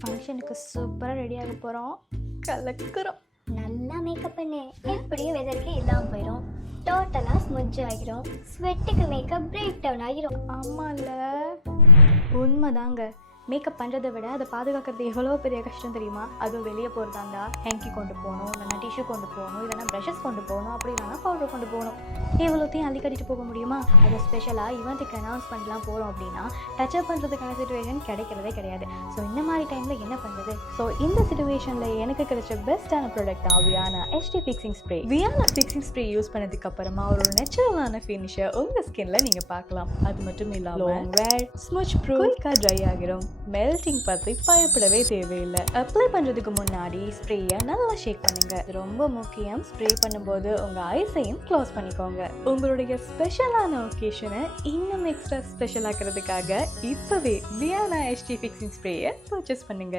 ஃபங்க்ஷனுக்கு சூப்பராக ரெடி ஆக போகிறோம். கலக்குறோம். நல்லா மேக்கப் பண்ணு. எப்படியும் வெதருக்கு இல்லாமல் போயிடும். டோட்டலாக ஸ்முட்ஜ் ஆகிரும். ஸ்வெட்டுக்கு மேக்கப் பிரேக் டவுன் ஆகிரும். ஆமாம்ல, உண்மைதாங்க. மேக்கப் பண்ணுறதை விட அதை பாதுகாக்கிறது எவ்வளோ பெரிய கஷ்டம் தெரியுமா? அதுவும் வெளியே போகிறதா இருந்தால் ஹேங்கி கொண்டு போகணும், இல்லைனா டிஷ்யூ கொண்டு போகணும், இல்லைனா ப்ரஷஸ் கொண்டு போகணும், அப்படி இல்லைனா பவுடர் கொண்டு போகணும். எவ்வளோத்தையும் அள்ளி கட்டிட்டு போக முடியுமா? அது ஸ்பெஷலாக ஈவெண்ட்டுக்கு அனௌன்ஸ்மெண்ட்லாம் போகிறோம் அப்படின்னா டச்சப் பண்ணுறதுக்கான சிச்சுவேஷன் கிடைக்கிறதே கிடையாது. ஸோ இந்த மாதிரி டைமில் என்ன பண்ணுறது? ஸோ இந்த சிச்சுவேஷனில் எனக்கு கிடைச்ச பெஸ்ட்டான ப்ராடக்ட் தான் Viana HD fixing spray. Viana fixing spray use பண்ணதுக்கு அப்புறமா ஒரு நேச்சுரலான ஃபினிஷை உங்கள் ஸ்கின்ல நீங்கள் பார்க்கலாம். அது மட்டும் இல்லாமல் வேர் ஸ்முட்ச் ப்ரூஃப்காக ட்ரை ஆகிரும். மெல்டிங் பற்றி பயப்படவே தேவையில்லை. அப்ளை பண்ணுறதுக்கு முன்னாடி ஸ்ப்ரேயை நல்லா ஷேக் பண்ணுங்க. ரொம்ப முக்கியம், ஸ்ப்ரே பண்ணும்போது உங்கள் ஐஸையும் க்ளோஸ் பண்ணிக்கோங்க. உங்களுடைய ஸ்பெஷலான ஒகேஷனை இன்னும் எக்ஸ்ட்ரா ஸ்பெஷல் ஆக்கிறதுக்காக இப்போவே வியானா HD ஃபிக்ஸிங் ஸ்ப்ரேயை பர்ச்சேஸ் பண்ணுங்க.